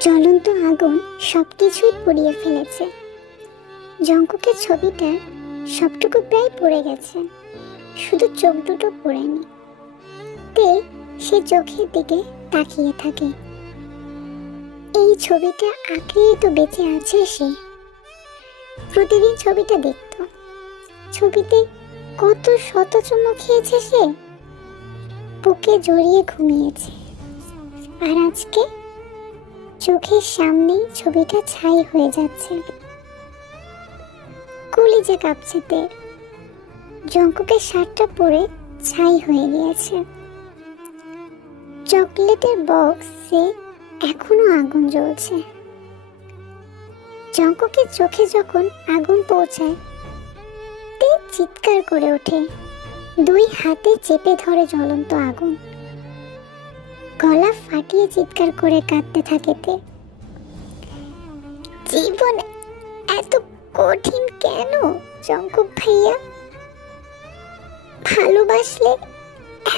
জ্বলন্ত আগুন সব কিছুই পুড়িয়ে ফেলেছে। জঙ্কুকের ছবিটা সবটুকু প্রায় পড়ে গেছে। শুধু চোখ দুটো পড়েনি। তে সে চোখের দিকে তাকিয়ে থাকে। এই ছবিটা আঁকড়েই তো বেঁচে আছে সে। প্রতিদিন ছবিটা দেখত। ছবিতে কত শত চুমো খেয়েছে সে। বুকে জড়িয়ে ঘুমিয়েছে। আর আজকে চোখের সামনেই ছবিটা ছাই হয়ে যাচ্ছে। কলিজে কাঁপছে তের জঙ্কুকের শার্টটা পরে ছাই হয়ে গিয়েছে। চকলেটের বক্সে এখনও আগুন জ্বলছে। জঙ্কুকের চোখে যখন আগুন পৌঁছায়, তে চিৎকার করে ওঠে। দুই হাতে চেপে ধরে জ্বলন্ত আগুন। গলা ফাটিয়ে চিৎকার করে কাঁদতে থাকে জীবন এত কঠিন কেন, জঙ্কুক ভাইয়া? ভালোবাসলে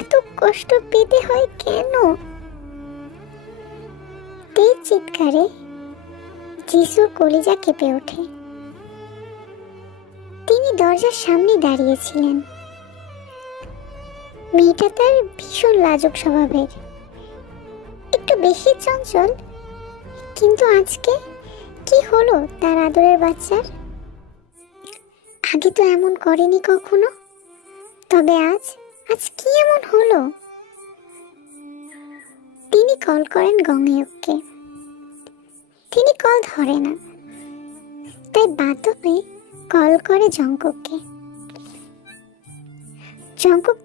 এত কষ্ট পেতে হয় কেন? চিৎকারে যিশুর কলিজা কেঁপে ওঠে। তিনি দরজার সামনে দাঁড়িয়েছিলেন। মেয়েটা তার ভীষণ লাজুক স্বভাবের। বেশি চঞ্চল। কিন্তু আজকে কি হলো তার আদরের বাচ্চার? আগে তো এমন করেনি কখনো। তবে আজ আজ কি এমন হলো? তিনি কল করেন গঙ্গেয়ককে। তিনি কল ধরে না। তাই বাধ্য হয়ে কল করে জঙ্কক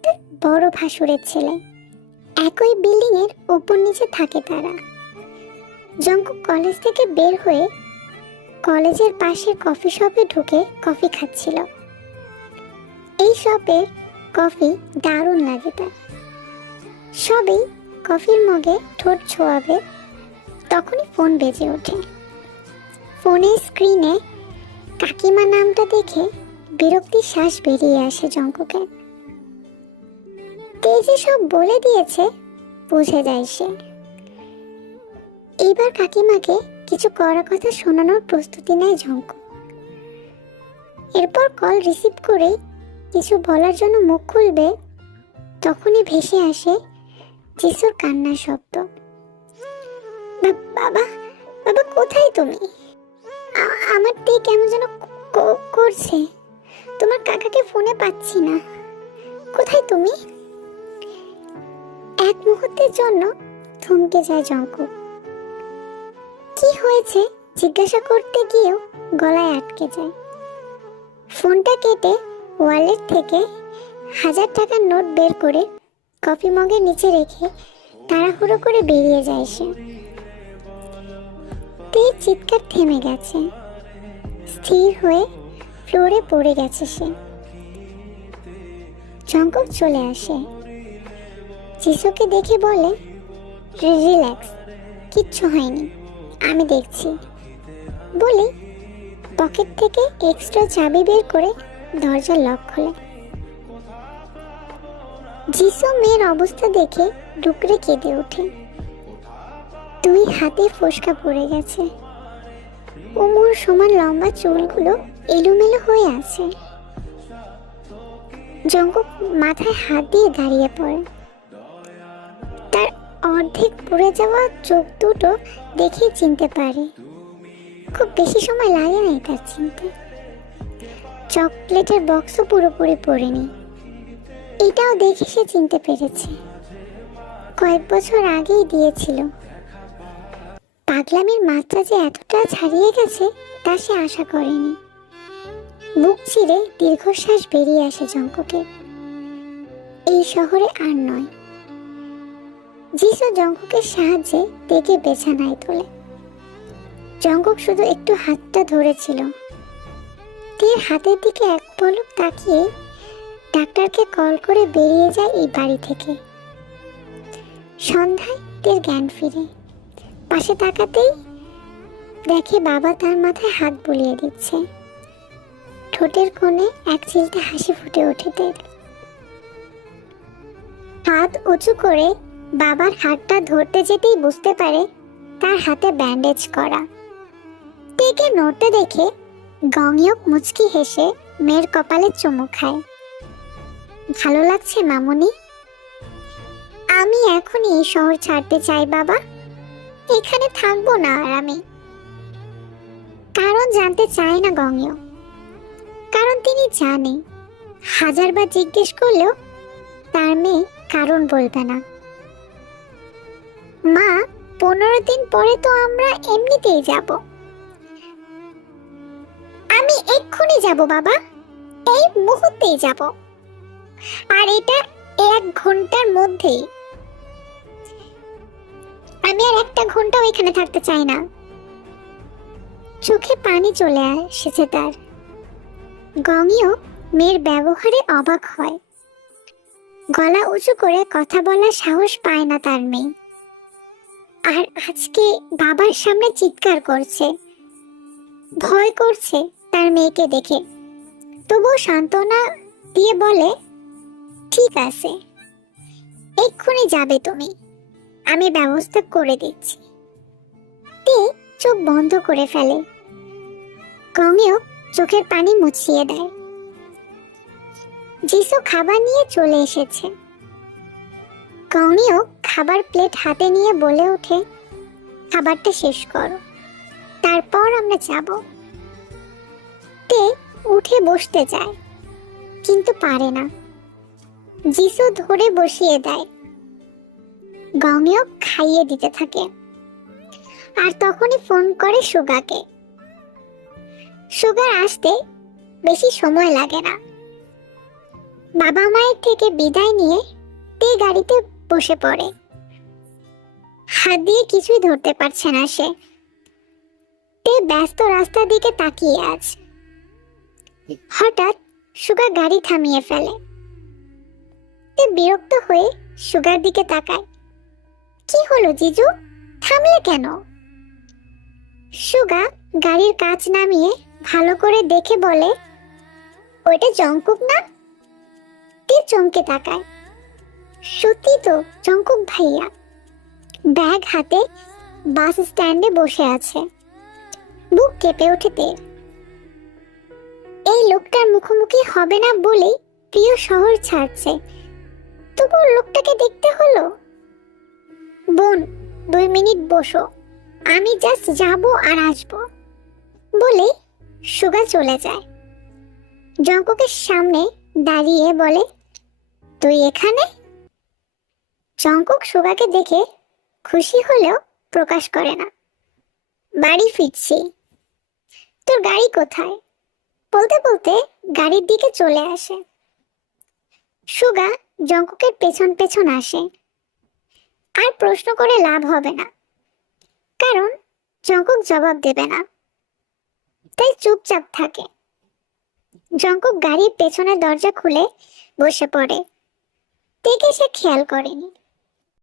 তার বড় ভাসুরের ছেলে। একই বিল্ডিং এর উপর নিচে থাকে তারা। জঙ্কুক কলেজ থেকে বের হয়ে কলেজের পাশের কফি শপে ঢুকে কফি খাচ্ছিল। এই শপের কফি দারুণ লাগে তার। সবই কফির মগে ঠোঁট ছোঁয়াবে, তখনই ফোন বেজে ওঠে। ফোনের স্ক্রিনে কাকিমা নামটা দেখে বিরক্তির শ্বাস বেরিয়ে আসে জঙ্কুকের তেজে সব বলে দিয়েছে, বুঝে যায় সে। এইবার কাকিমাকে কিছু করা কথা শোনানোর প্রস্তুতি নেয় ঝঙ্ক। এরপর কল রিসিভ করে কিছু বলার জন্য মুখ খুলবে, তখনই ভেসে আসে যিশুর কান্নার শব্দ। বাবা বাবা, কোথায় তুমি? আমার দিয়ে কেমন যেন ক- করছে। তোমার কাকাকে ফোনে পাচ্ছি না। কোথায় তুমি? এক মুহূর্তের জন্য থমকে যায় জঙ্কুক কি হয়েছে? জিজ্ঞাসা করতে গিয়েও গলায় আটকে যায়। ফোনটা কেটে ওয়ালেট থেকে হাজার টাকার নোট বের করে কফি মগের নিচে রেখে তাড়াহুড়ো করে বেরিয়ে যায় সে। তের চিৎকার থেমে গেছে। স্থির হয়ে ফ্লোরে পড়ে গেছে সে। জঙ্কক চলে আসে। যিশুকে দেখে বলে, রিল্যাক্স, কিচ্ছু হয়নি, আমি দেখছি। বলে পকেট থেকে এক্সট্রা চাবি বের করে দরজার লক খোলে। যিশু মেয়ের অবস্থা দেখে ডুকরে কেঁদে ওঠে। দুই হাতে ফোসকা পড়ে গেছে। ওমর সমান লম্বা চুলগুলো এলোমেলো হয়ে আছে। জঙ্গক মাথায় হাত দিয়ে দাঁড়িয়ে পড়ে। অর্ধেক পুড়ে যাওয়া চোখ দুটো দেখেই চিনতে পারে। খুব বেশি সময় লাগে না তার চিনতে। চকলেটের বক্সও পুরোপুরি পড়েনি। এটাও দেখে সে চিনতে পেরেছে। কয়েক বছর আগেই দিয়েছিল। পাগলামির মাত্রা যে এতটা ছাড়িয়ে গেছে, তা সে আশা করেনি। বুক চিরে দীর্ঘশ্বাস বেরিয়ে আসে জঙ্ককের এই শহরে আর নয়। যিশু জঙ্কুকের সাহায্যে তেকে বেছানায় তোলে। জঙ্কুক শুধু একটু হাতটা ধরেছিল। তের হাতের দিকে এক পলক তাকিয়ে ডাক্তারকে কল করে বেরিয়ে যায় এই বাড়ি থেকে। সন্ধ্যায় তের জ্ঞান ফিরে। পাশে তাকাতেই দেখে বাবা তার মাথায় হাত বুলিয়ে দিচ্ছে। ঠোঁটের কোণে এক চিলতে হাসি ফুটে ওঠে তের হাত উঁচু করে বাবার হাতটা ধরতে যেতেই বুঝতে পারে তার হাতে ব্যান্ডেজ করা। তেকে নড়তে দেখে গংয়ক মুচকি হেসে মেয়ের কপালে চুমু খায়। ভালো লাগছে মামুনি? আমি এখনই এই শহর ছাড়তে চাই বাবা। এখানে থাকব না আর আমি কারণ জানতে চায় না গংয় কারণ তিনি জানে। হাজারবার জিজ্ঞেস করলেও তার মেয়ে কারণ বলবে না। মা, পনেরো দিন পরে তো আমরা এমনিতেই যাব। আমি এক্ষুনি যাব, বাবা। এই মুহূর্তেই যাব। আর এটা এক ঘণ্টার মধ্যেই। আমি আর একটা ঘন্টাও এখানে থাকতে চাই না। চোখে পানি চলে এসেছে তার। গঙিও মেয়ের ব্যবহারে অবাক হয়। গলা উঁচু করে কথা বলার সাহস পায় না তার মেয়ে। আর আজকে বাবার সামনে চিৎকার করছে। ভয় করছে তার মেয়েকে দেখে। তবুও সান্ত্বনা দিয়ে বলে, ঠিক আছে, এক্ষুনি যাবে তুমি। আমি ব্যবস্থা করে দিচ্ছি। তে চোখ বন্ধ করে ফেলে। গঙেও চোখের পানি মুছিয়ে দেয়। যিশু খাবার নিয়ে চলে এসেছে। গঙেও খাবার প্লেট হাতে নিয়ে বলে ওঠে, খাবারটা শেষ করো, তারপর আমরা যাব। তে উঠে বসতে যায়, কিন্তু পারে না। যিশু ধরে বসিয়ে দেয়। গঙেও খাইয়ে দিতে থাকে। আর তখনই ফোন করে সুগাকে। সুগার আসতে বেশি সময় লাগে না। বাবা মায়ের থেকে বিদায় নিয়ে তে গাড়িতে বসে পড়ে। হাত দিয়ে কিছুই ধরতে পারছে না সে। ব্যস্ত রাস্তার দিকে তাকিয়ে আছে। হঠাৎ সুগা গাড়ি থামিয়ে ফেলে। বিরক্ত হয়ে সুগার দিকে তাকায়। কি হলো জিজু? থামলে কেন? সুগা গাড়ির কাচ নামিয়ে ভালো করে দেখে বলে, ওইটা জঙ্কুক না? তে চমকে তাকায়। সত্যি তো, জঙ্কুক ভাইয়া। ব্যাগ হাতে বাস স্ট্যান্ডে বসে আছে। বুক কেঁপে ওঠে তের এই লোকটার মুখোমুখি হবে না বলেই প্রিয় শহর ছাড়ছে। তবু লোকটাকে দেখতে হলো। বোন, দুই মিনিট বসো। আমি জাস্ট যাব আর আসব। বলে সুগা চলে যায়। জঙ্ককের সামনে দাঁড়িয়ে বলে, তুই এখানে? জঙ্কুক সুগাকে দেখে খুশি হলেও প্রকাশ করে না। বাড়ি ফিরছি। তোর গাড়ি কোথায়? বলতে বলতে গাড়ির দিকে চলে আসে। সুগা জঙ্কুকের পেছন পেছন আসে। আর প্রশ্ন করে লাভ হবে না। কারণ জঙ্কুক জবাব দেবে না। তাই চুপচাপ থাকে। জঙ্কুক গাড়ির পেছনের দরজা খুলে বসে পড়ে। দেখে সে খেয়াল করেনি।